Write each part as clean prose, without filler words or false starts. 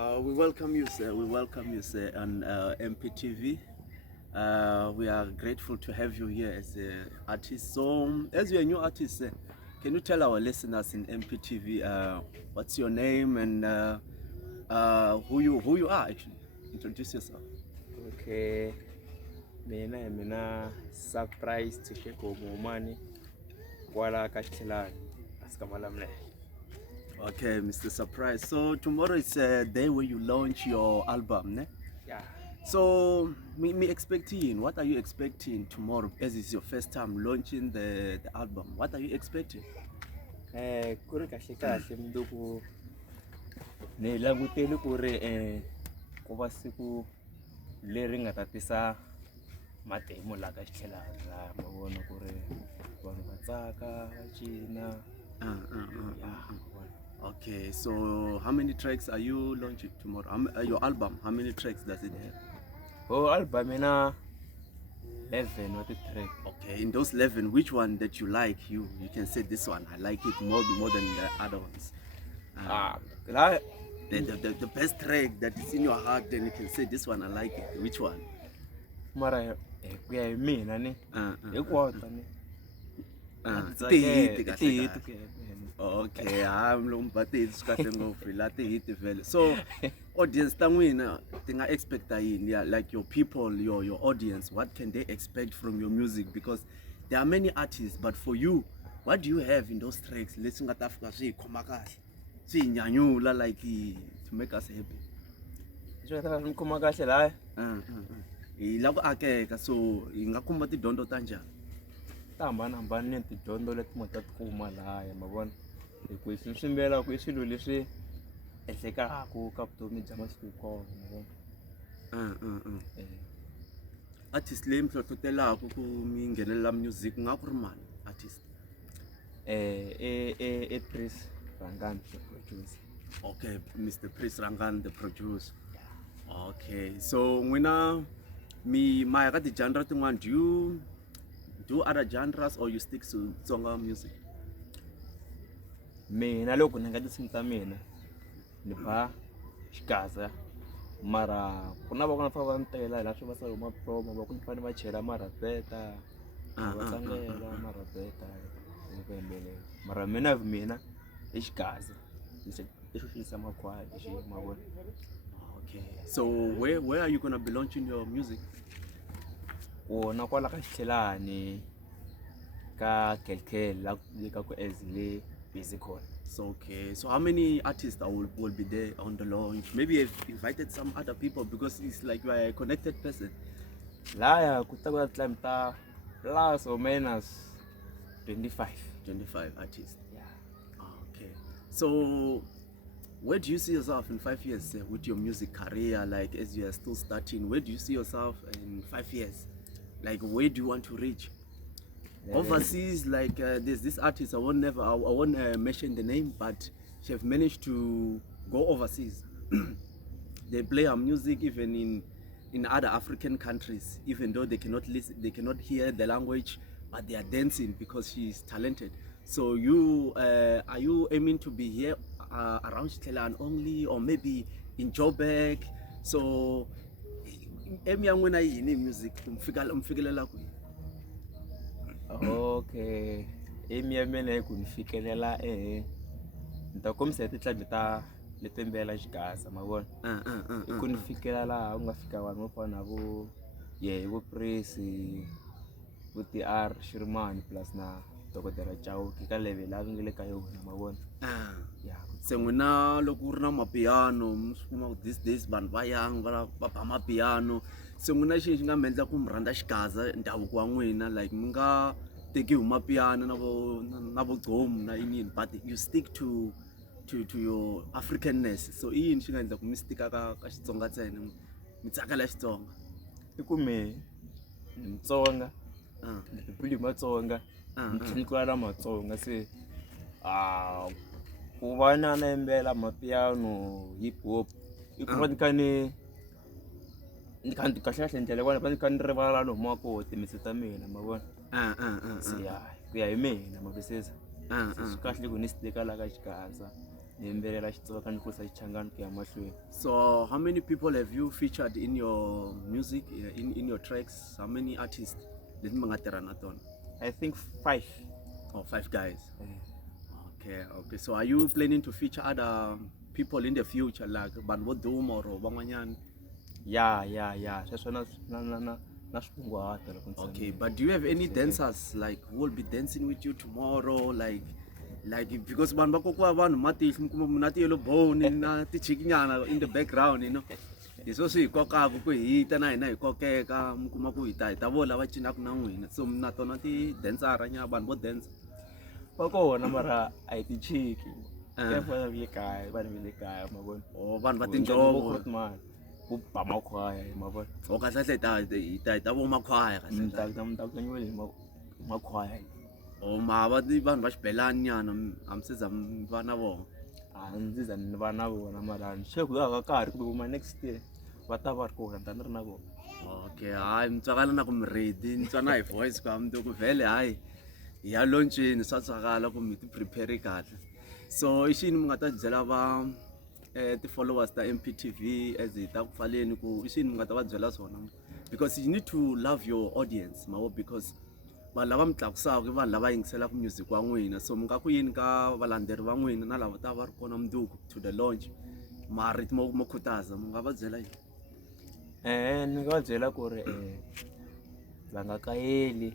We welcome you, sir. We welcome you, sir, on MPTV. We are grateful to have you here as an artist. So, as you're a new artist, sir, can you tell our listeners in MPTV what's your name and who you are actually? Introduce yourself. Okay, mina surprise to shake money wala kashilani asikamalame. Okay, Mr. Surprise. So tomorrow is a day where you launch your album, ne? Yeah. So me expecting. What are you expecting tomorrow? As it's your first time launching the album. What are you expecting? Kuri kahle mnduku ni languteli kuri ku va siku leri nga ta tisa matemo la ka xithelani la mavona ku ri vanhu va tsaka va cina. Okay, so how many tracks are you launching tomorrow? Your album, how many tracks does it have? Oh, album ina 11 or the track. Okay, in those 11, which one that you like, you can say this one, I like it more than the other ones. The best track that is in your heart, then you can say this one, I like it. Which one? Mara ku ya hi mina ni hikwata ni Okay, I'm lombate kahle ngopfu la ti hit vele. So audience ta n'wina ti nga expecta yini? Yeah, like your people, your audience, what can they expect from your music? Because there are many artists, but for you, what do you have in those tracks? Leswi nga ta fika swi khoma kahle, swi nyanyula like to make us happy. swi ta ni khoma kahle la Hi la ku akeka, so hi nga kuma tidyondzo ta njhani? ta hambanahambana ni tidyondzo leti mo ta tikuma lahaya ma vona hi ku swi swimbela ku i swilo leswi ehlekaku ka vutomi bya masiku hinkwawo ma vona. Artist leyi mi hlohlotelaku ku mi nghenelela music nga ku ri mani artist? Prince Rangani the producer. Okay, Mr. Prince Rangani the producer. Okay, so n'wina mi ya ka ti-genre tin'wana, do you do other genres or you stick to Tsonga music? Mina loko ni nga tinsimu ta mina ni ba xikaza mara ku na van'wana fa va ni tela la swi va sa huma promo va ku ni fane va chela marabeta va tlangela marabeta hi ku yimbelela mara mina i xikaza lexi xi yisa makhwaya lexi ma vona. Okay, so where are you gonna be launching your music? Wona kwala ka xithelani ka kelkel la le ka ku ezile busy call. So okay, so how many artists will be there on the launch? Maybe you've invited some other people because it's like you are a connected person. Laya ku ta ku time ta plus or minus 25 artists. Yeah. Okay, so where do you see yourself in 5 years with your music career? Like as you are still starting, where do you see yourself in 5 years? Like where do you want to reach? Overseas, like there's this artist I won't mention the name, but she have managed to go overseas. They play her music even in other African countries, even though they cannot listen, they cannot hear the language, but they are dancing because she is talented. So you are you aiming to be here around Thailand only, or maybe in Joburg? So aim ya n'wina yini music umfikelela kwihi? Okay, aim ya mina hi ku ni fikelela ni ta kombisa hi tinhlambi ta leti mbela xikaza ma vona hi ku ni fikelela laha u nga fika vanhu vo fana na vo vo Prince vo TR Shirimani plus na dokodela Chauki ka level la nge le ka yona ma vona. Se n'wina loko ku ri na mapiano mi swi kuma ku these days vanhu va young va ba mapiano, se n'wina xi nga mi endla ku mi rhandza xikaza ndhavuko wa n'wina, like mi nga teki hi mapiano na vo gqomu na yini, but you stick to your Africanness. So i yini xi nga endla ku mi stika ka Xitsonga ntsena, mi tsakela Xitsonga? I ku me ni Mutsonga ni tibuli Matsonga ni tlhela na Matsonga, se ku va na yimbelela mapiano hip hop i ku va ni kha ni kahle ndlela vona va ni kha ni rivala no huma ko timitsi ta mina ma vona. Se ya ku ya hi mina ma bisisa swi kahle ku ni stika la ka xikaza yimbelela Xitsonga ni kurisa Xichangani ku ya mahlweni. So how many people have you featured in your music, in your tracks? How many artists? Leti mi nga tirha na tona? I think 5. Oh, 5 guys. Okay. So are you planning to feature other people in the future, like vanhu vo duma or van'wanyana? Yeah. Sweswo na swingunguhata loko ni Okay, but do you have any dancers like who will be dancing with you tomorrow, like because vanhu va kokiwa vanhu matihlo mi kuma na ti-yellow bone na tichikinyana in the background, you know. Hi swo swi hi kokaka ku hita na hina hi kokeka mi kuma ku hi ta vola va cinaka na n'wina, so na tona ti-dancera nyana vanhu vo dance. va kona mara a hi tichiki vanhu va le kaya ma vona. Oh, vanhu va tinjhovo vo ba makhwaya ma vona. o kahle hi ta vo makhwaya kahle. Mi ta kanyiwela hi makhwaya. Oh, ma va vanhu va xibelani nyana hambi se za mi va na vona? A ndzi za ni va na vona mara ni sure ku ya ka nkarhi kumbe next year va ta va ri kona ni ta ni ri na vona. Okay, hayi mi tswakala na ku mi ready, ni twa na hi voice ka mi ku vhele hayi hi ya lonceni swa tswakala ku mi ti prepare kahle. So i xini mi nga ta byela va ti-followers ta MPTV as hi ta ku pfaleni ku i xini mi nga ta va byela swona? Because you need to love your audience ma vo, because vanhu lava mi tlakusaka i vanhu lava yingiselaka music wa n'wina, so mi nga ku yini ka valandzeri va n'wina na lava ta va ri kona mundzuku to the launch marito mo khutaza mi nga va byela yini? Ni nga va byela ku ri va nga kayeli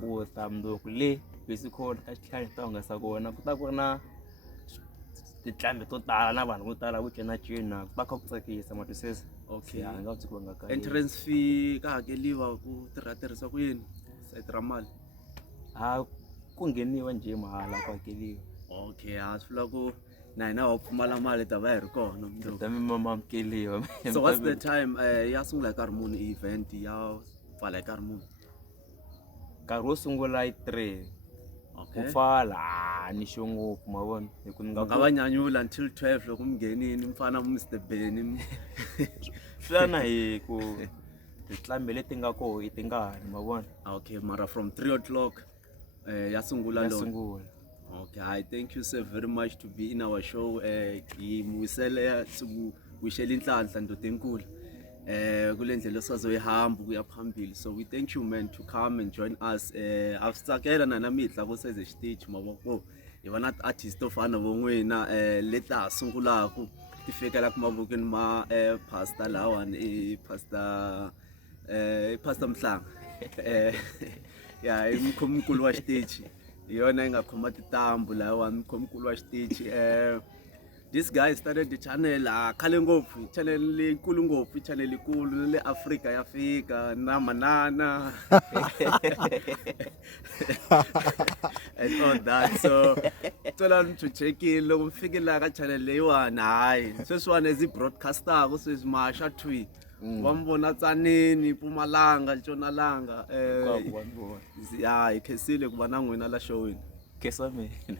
ku ta mundzuku le bese khona ka xitlhangu ta hungasa kona ku ta ku ri na tinqambi to tala na vanhu vo tala vo cinacina ku ta kha ku tsakisa ma twisisa. Okay, ni nga va nga kayeli. entrance fee ka hakeliwa ku tirhisa ku yini site ra mali? Ku ngheniwa njhe mahala ku hakeliwa. Okay, a swi vula ku na hina wa pfumala mali ta va hi ri kona mundzuku. Ta mi mamukeliwa. So what's the time ya sungula hi nkarhi muni event ya pfala hi nkarhi muni? Nkarhi wo sungula i 3. Okay, Ku pfala ni xo ngopfu ma vona hi ku ni nga va nyanyula until 12 loko mi nghenini mi fana na Mr Benny. swi na hi ku tinqambi leti nga koho i tingani ma vona. Okay, mara from 3 o'clock ya sungula ya lo. sungula. Okay, I thank you so very much to be in our show. Hi mwisele wishela inhlanhla ndoda enkulu kule ndlela osazoyihamba ukuya phambili, so we thank you man to come and join us. Asitsakela na namihla ku seze stage maboko hi va na artist to fana vo n'wina leti ha sungulaka ti fikela ku mavokweni ma pastor lawani pastor Mhlanga ya hi mkhomukulu wa stage hi yona yi nga khoma titambu lawani mkhomukulu wa stage. This guy started the channel khale ngopfu, channel leyikulu ngopfu, channel ikulu na le Afrika ya fika na manana and all that. So tola to check in loko mi fike la ka channel leyiwani hayi sweswiwani as i broadcastaka sweswi masha twi va mi vona Tsaneni, Mpumalanga, Ntshonalanga. Ya hi khensile ku va na n'wina la showini. Kesa mina.